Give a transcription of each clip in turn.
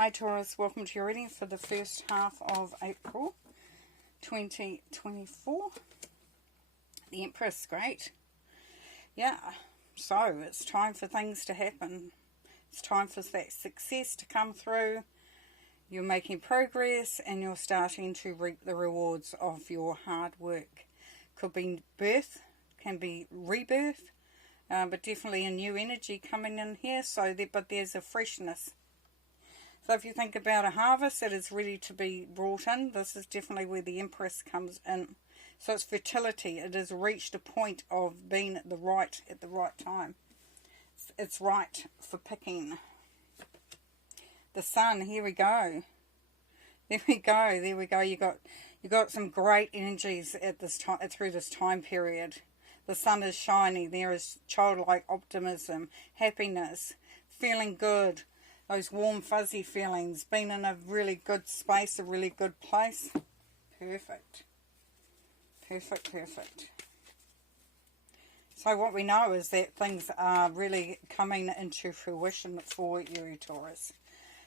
Hi Taurus, welcome to your reading for the first half of April 2024. The Empress, great. Yeah, so it's time for things to happen. It's time for that success to come through. You're making progress and you're starting to reap the rewards of your hard work. Could be birth, can be rebirth, but definitely a new energy coming in here. But there's a freshness. So if you think about a harvest that is ready to be brought in, this is definitely where the Empress comes in. So it's fertility. It has reached a point of being at the right time. It's right for picking. The Sun, here we go. There we go. You got some great energies at this time, through this time period. The sun is shining. There is childlike optimism, happiness, feeling good. Those warm, fuzzy feelings, being in a really good space, a really good place. Perfect. So what we know is that things are really coming into fruition for you, Taurus.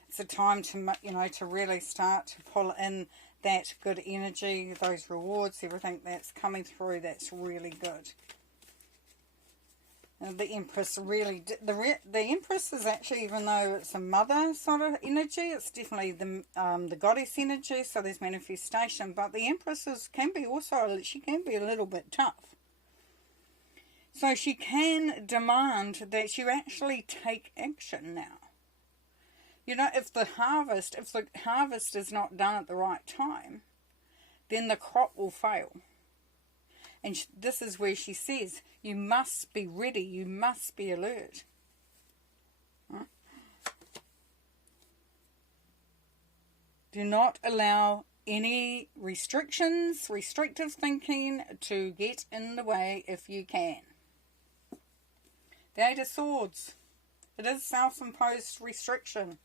It's a time to, to really start to pull in that good energy, those rewards, everything that's coming through that's really good. The Empress really, the Empress is actually, even though it's a mother sort of energy, it's definitely the goddess energy, so there's manifestation, but the Empress can be a little bit tough. So she can demand that you actually take action now. If the harvest is not done at the right time, then the crop will fail. And this is where she says, you must be ready, you must be alert. Do not allow any restrictive thinking to get in the way if you can. The Eight of Swords. It is self-imposed restriction.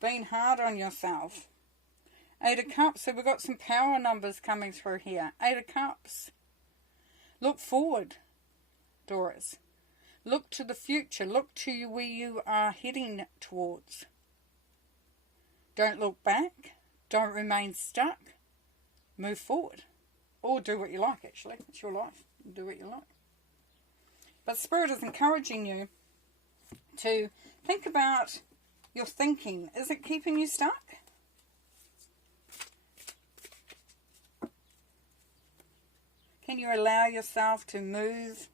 Being hard on yourself. Eight of Cups. So we've got some power numbers coming through here. Eight of Cups. Look forward, Taurus. Look to the future. Look to where you are heading towards. Don't look back. Don't remain stuck. Move forward. Or do what you like, actually. It's your life. Do what you like. But Spirit is encouraging you to think about your thinking. Is it keeping you stuck? Can you allow yourself to move?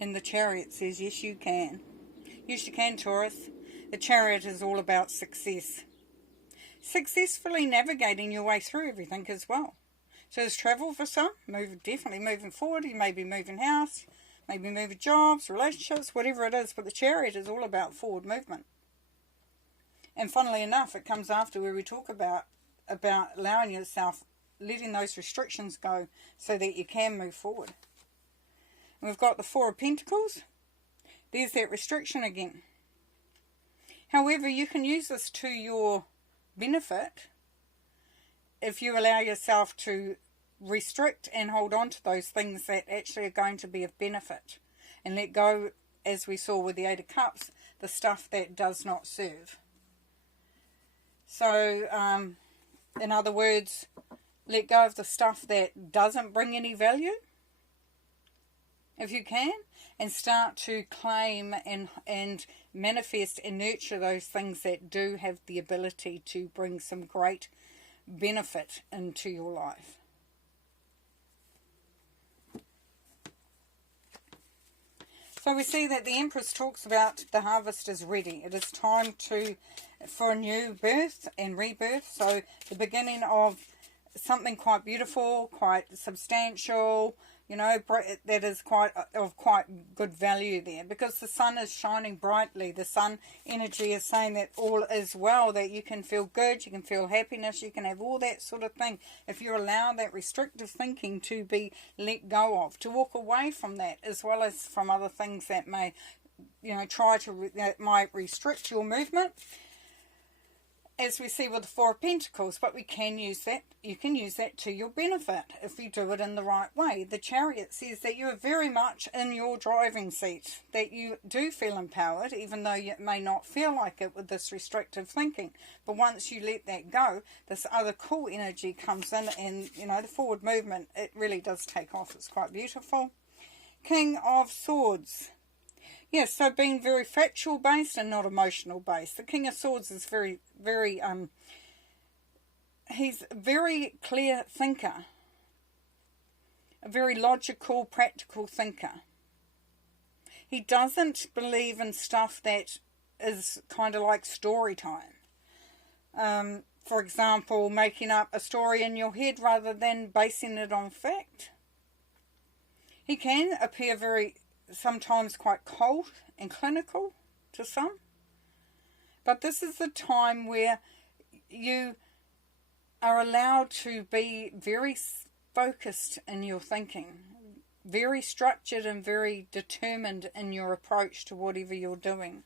And the Chariot says, yes, you can. Yes, you can, Taurus. The Chariot is all about success. Successfully navigating your way through everything as well. So there's travel for some. Definitely moving forward. You may be moving house, maybe moving jobs, relationships, whatever it is. But the Chariot is all about forward movement. And funnily enough, it comes after where we talk about allowing yourself, letting those restrictions go so that you can move forward. And we've got the Four of Pentacles. There's that restriction again. However, you can use this to your benefit if you allow yourself to restrict and hold on to those things that actually are going to be of benefit. And let go, as we saw with the Eight of Cups, the stuff that does not serve. So, in other words, let go of the stuff that doesn't bring any value, if you can, and start to claim and manifest and nurture those things that do have the ability to bring some great benefit into your life. So we see that the Empress talks about the harvest is ready. It is time for a new birth and rebirth. So the beginning of something quite beautiful, quite substantial, that is quite good value there, because the sun is shining brightly. The sun energy is saying that all is well, that you can feel good, you can feel happiness, you can have all that sort of thing if you allow that restrictive thinking to be let go of, to walk away from that, as well as from other things that may, that might restrict your movement. as we see with the Four of Pentacles, but we can use that. You can use that to your benefit if you do it in the right way. The Chariot says that you are very much in your driving seat, that you do feel empowered, even though you may not feel like it with this restrictive thinking. But once you let that go, this other cool energy comes in, and, you know, the forward movement, it really does take off. It's quite beautiful. King of Swords. Yes, so being very factual based and not emotional based. The King of Swords is he's a very clear thinker. A very logical, practical thinker. He doesn't believe in stuff that is kind of like story time. For example, making up a story in your head rather than basing it on fact. He can appear sometimes quite cold and clinical to some. But this is the time where you are allowed to be very focused in your thinking, very structured and very determined in your approach to whatever you're doing.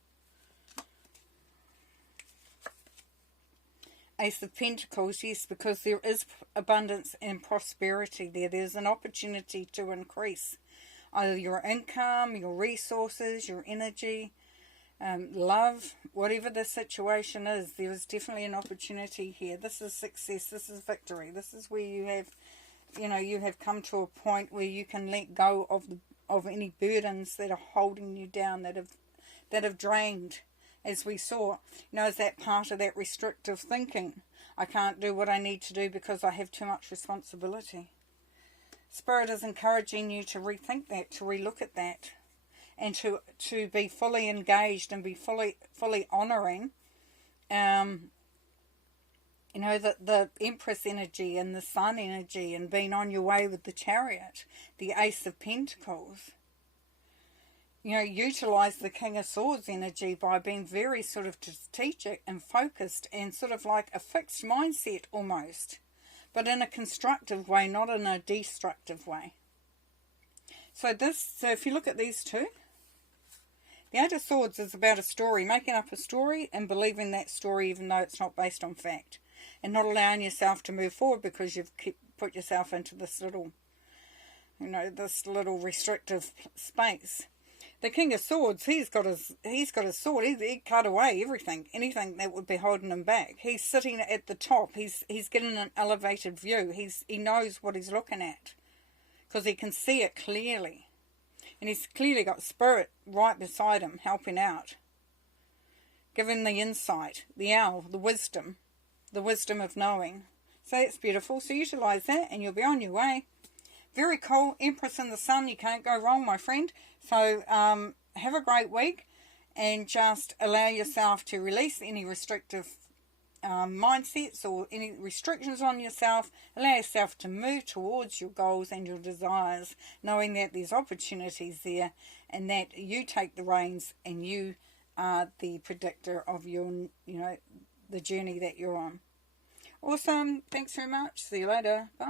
Ace of Pentacles, yes, because there is abundance and prosperity there. There's an opportunity to increase either your income, your resources, your energy, love, whatever the situation is. There is definitely an opportunity here. This is success. This is victory. This is where you have come to a point where you can let go of any burdens that are holding you down, that have drained. As we saw, is that part of that restrictive thinking? I can't do what I need to do because I have too much responsibility. Spirit is encouraging you to rethink that, to relook at that, and to be fully engaged and be fully honouring, the Empress energy and the Sun energy, and being on your way with the Chariot, the Ace of Pentacles. Utilize the King of Swords energy by being very sort of strategic and focused and sort of like a fixed mindset almost, but in a constructive way, not in a destructive way. So if you look at these two, the Eight of Swords is about a story, making up a story and believing that story even though it's not based on fact, and not allowing yourself to move forward because you've put yourself into this little restrictive space. The King of Swords, he's got his sword. He cut away anything that would be holding him back. He's sitting at the top. He's getting an elevated view. He knows what he's looking at because he can see it clearly, and he's clearly got Spirit right beside him, helping out, giving the insight, the owl, the wisdom of knowing. So that's beautiful. So utilize that, and you'll be on your way. Very cool. Empress in the Sun, you can't go wrong, my friend. So have a great week, and just allow yourself to release any restrictive mindsets or any restrictions on yourself. Allow yourself to move towards your goals and your desires, knowing that there's opportunities there, and that you take the reins and you are the predictor of your, the journey that you're on. Awesome. Thanks very much. See you later. Bye.